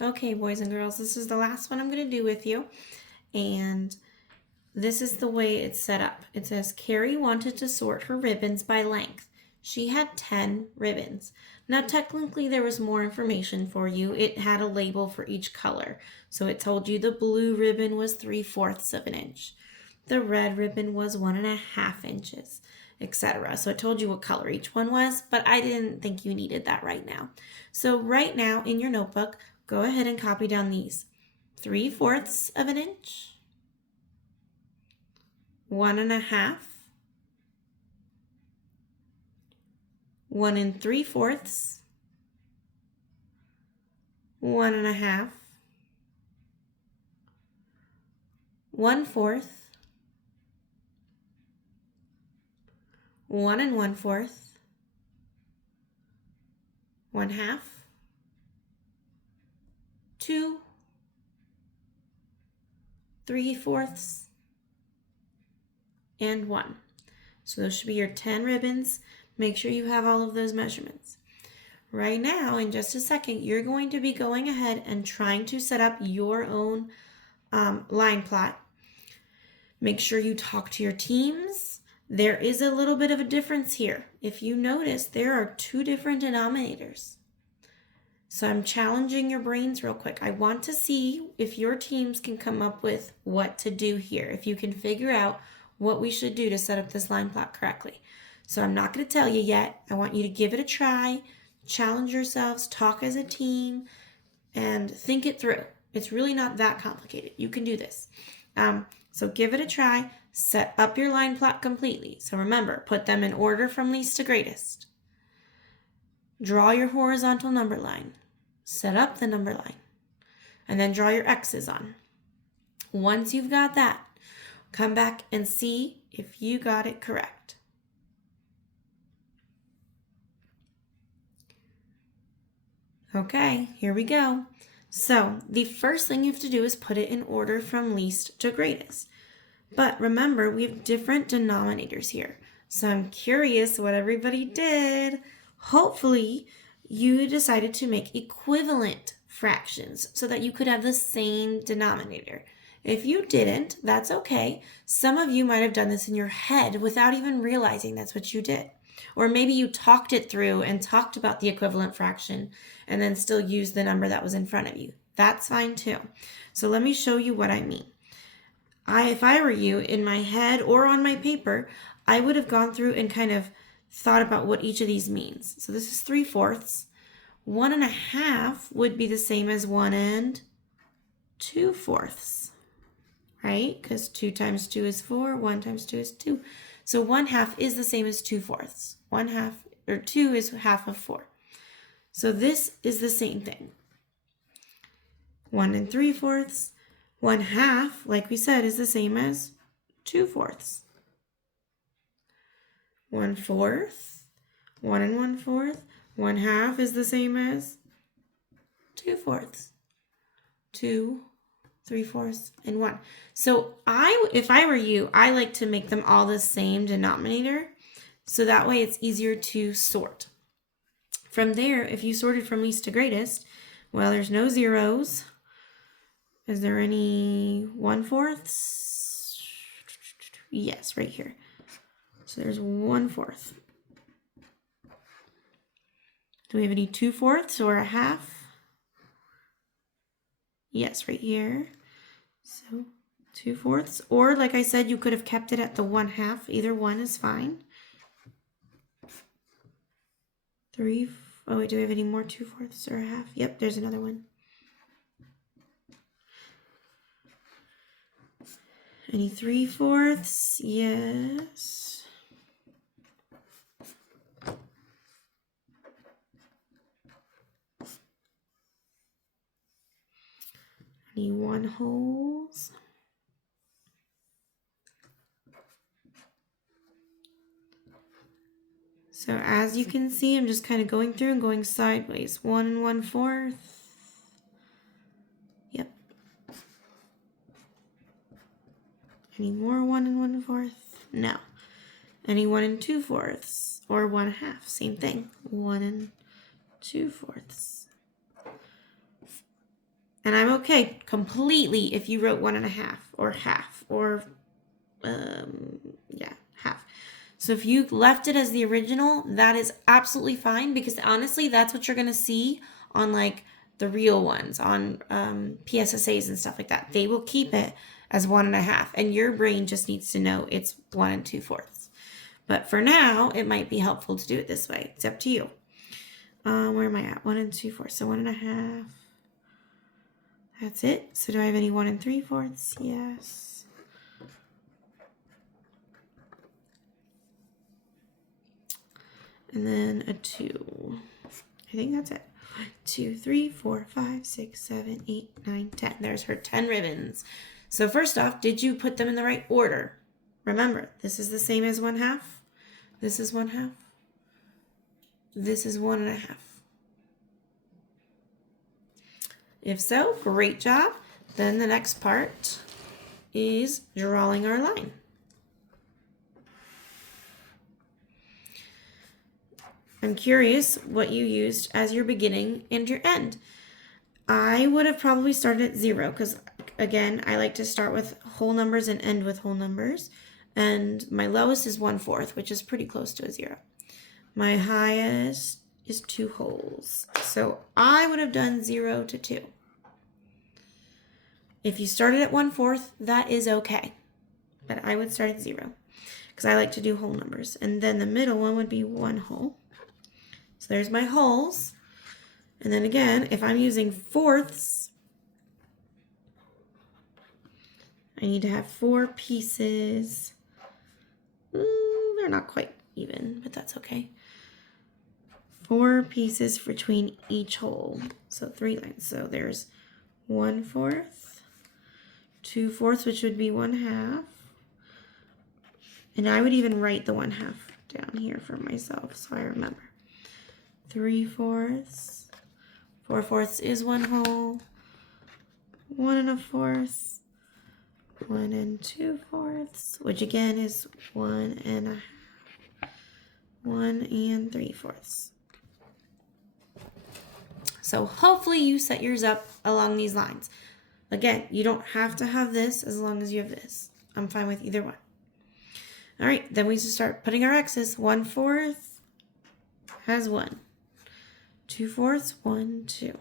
Okay, boys and girls, this is the last one I'm going to do with you. And this is the way it's set up. It says Carrie wanted to sort her ribbons by length. She had 10 ribbons. Now, technically, there was more information for you. It had a label for each color. So it told you the blue ribbon was 3/4 of an inch. The red ribbon was 1.5 inches, etc. So it told you what color each one was, but I didn't think you needed that right now. So right now in your notebook, go ahead and copy down these. 3/4 of an inch, 1.5, 1 3/4, 1.5, 1/4, 1 1/4, 1/2, 2, 3/4, and 1. So those should be your 10 ribbons. Make sure you have all of those measurements. Right now, in just a second, you're going to be going ahead and trying to set up your own line plot. Make sure you talk to your teams. There is a little bit of a difference here. If you notice, there are 2 different denominators. So I'm challenging your brains real quick. I want to see if your teams can come up with what to do here, if you can figure out what we should do to set up this line plot correctly. So I'm not going to tell you yet. I want you to give it a try, challenge yourselves, talk as a team, and think it through. It's really not that complicated. You can do this. So give it a try. Set up your line plot completely. So remember, put them in order from least to greatest. Draw your horizontal number line. Set up the number line. And then draw your X's on. Once you've got that, come back and see if you got it correct. Okay, here we go. So the first thing you have to do is put it in order from least to greatest. But remember, we have different denominators here. So I'm curious what everybody did. Hopefully, you decided to make equivalent fractions so that you could have the same denominator. If you didn't, that's okay. Some of you might have done this in your head without even realizing that's what you did. Or maybe you talked it through and talked about the equivalent fraction and then still used the number that was in front of you. That's fine too. So let me show you what I mean. If I were you, in my head or on my paper, I would have gone through and kind of thought about what each of these means. So this is 3/4. 1.5 would be the same as 1 2/4, right? Because 2 times 2 is 4, 1 times 2 is 2. So 1/2 is the same as 2/4. 1/2, or 2 is half of 4. So this is the same thing. 1 3/4. 1/2, like we said, is the same as 2/4. 1/4, 1 1/4, 1/2 is the same as 2/4. 2, 3/4, and 1. So if I were you, I like to make them all the same denominator, so that way it's easier to sort. From there, if you sorted from least to greatest, well, there's no zeros. Is there any 1/4? Yes, right here. So there's 1/4. Do we have any 2/4 or a half? Yes, right here. So 2/4. Or like I said, you could have kept it at the 1/2. Either one is fine. 3. Oh wait, do we have any more 2/4 or a half? Yep, there's another one. Any 3/4? Yes. Any 1/2s? So as you can see, I'm just kind of going through and going sideways. 1 1/4. Yep. Any more 1 1/4? No. Any 1 2/4 or 1/2? Same thing. 1 2/4. And I'm okay completely if you wrote 1.5 or half or, half. So if you left it as the original, that is absolutely fine, because honestly, that's what you're going to see on like the real ones, on PSSAs and stuff like that. They will keep it as 1.5, and your brain just needs to know it's 1 2/4. But for now, it might be helpful to do it this way. It's up to you. Where am I at? 1 2/4. So 1.5. That's it. So do I have any 1 3/4? Yes. And then a 2. I think that's it. 1 2 3 4 5 6 7 8 9 10. There's her 10 ribbons. So first off, did you put them in the right order? Remember, this is the same as 1/2. This is 1/2. This is 1.5. If so, great job. Then the next part is drawing our line. I'm curious what you used as your beginning and your end. I would have probably started at 0 because, again, I like to start with whole numbers and end with whole numbers. And my lowest is 1/4, which is pretty close to a 0. My highest is 2 wholes. So I would have done 0 to 2. If you started at 1/4, that is okay. But I would start at 0 because I like to do whole numbers. And then the middle one would be 1 whole. So there's my wholes. And then again, if I'm using fourths, I need to have 4 pieces. Ooh, they're not quite even, but that's okay. 4 pieces between each hole. So 3 lines. So there's 1/4, 2/4, which would be 1/2. And I would even write the 1/2 down here for myself so I remember. 3/4. 4/4 is 1 whole. 1 1/4. 1 2/4, which again is 1 1/2. 1 3/4. So hopefully you set yours up along these lines. Again, you don't have to have this as long as you have this. I'm fine with either one. All right, then we just start putting our X's. 1/4 has 1. 2/4, 1, 2.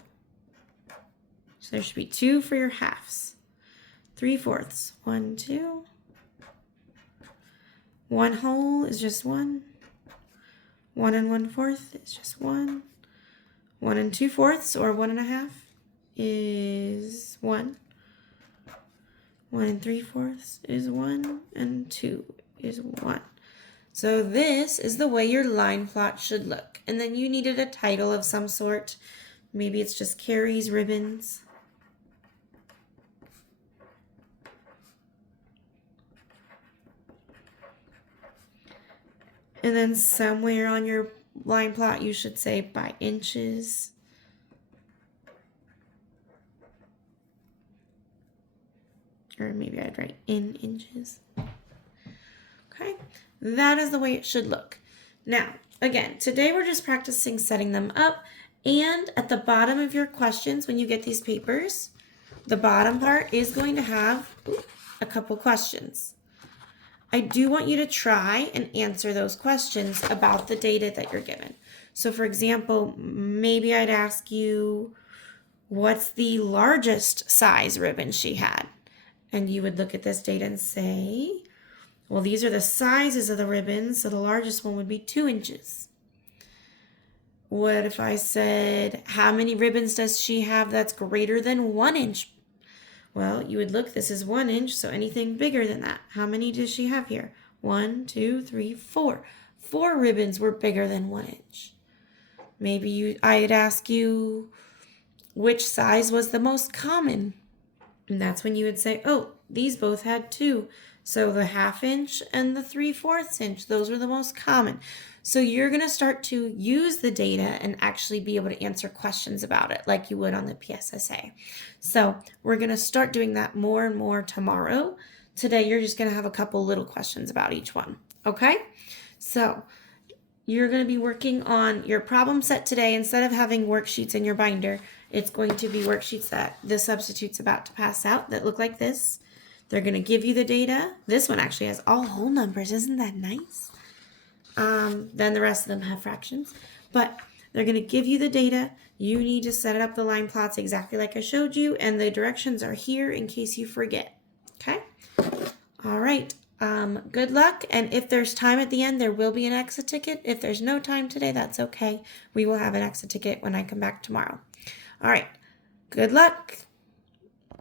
So there should be 2 for your halves. 3/4, 1, 2. 1 whole is just 1. 1 1/4 is just 1. 1 2/4 or 1 1/2 is 1. 1 3/4 is 1, and 2 is 1. So this is the way your line plot should look. And then you needed a title of some sort. Maybe it's just Carrie's Ribbons. And then somewhere on your line plot, you should say by inches. Or maybe I'd write in inches. Okay, that is the way it should look. Now, again, today we're just practicing setting them up. And at the bottom of your questions, when you get these papers, the bottom part is going to have a couple questions. I do want you to try and answer those questions about the data that you're given. So for example, maybe I'd ask you, what's the largest size ribbon she had? And you would look at this data and say, well, these are the sizes of the ribbons, so the largest one would be 2 inches. What if I said, how many ribbons does she have that's greater than 1 inch? Well, you would look, this is 1 inch, so anything bigger than that. How many does she have here? 1, 2, 3, 4. 4 ribbons were bigger than 1 inch. Maybe I'd ask you, which size was the most common? And that's when you would say, oh, these both had 2. So the 1/2 inch and the 3/4 inch, those were the most common. So you're going to start to use the data and actually be able to answer questions about it like you would on the PSSA. So we're going to start doing that more and more tomorrow. Today, you're just going to have a couple little questions about each one. Okay? So you're going to be working on your problem set today. Instead of having worksheets in your binder, it's going to be worksheets that the substitute's about to pass out that look like this. They're going to give you the data. This one actually has all whole numbers. Isn't that nice? Then the rest of them have fractions. But they're going to give you the data. You need to set up the line plots exactly like I showed you, and the directions are here in case you forget. Okay? All right. Good luck, and if there's time at the end, there will be an exit ticket. If there's no time today, that's okay. We will have an exit ticket when I come back tomorrow. All right. Good luck.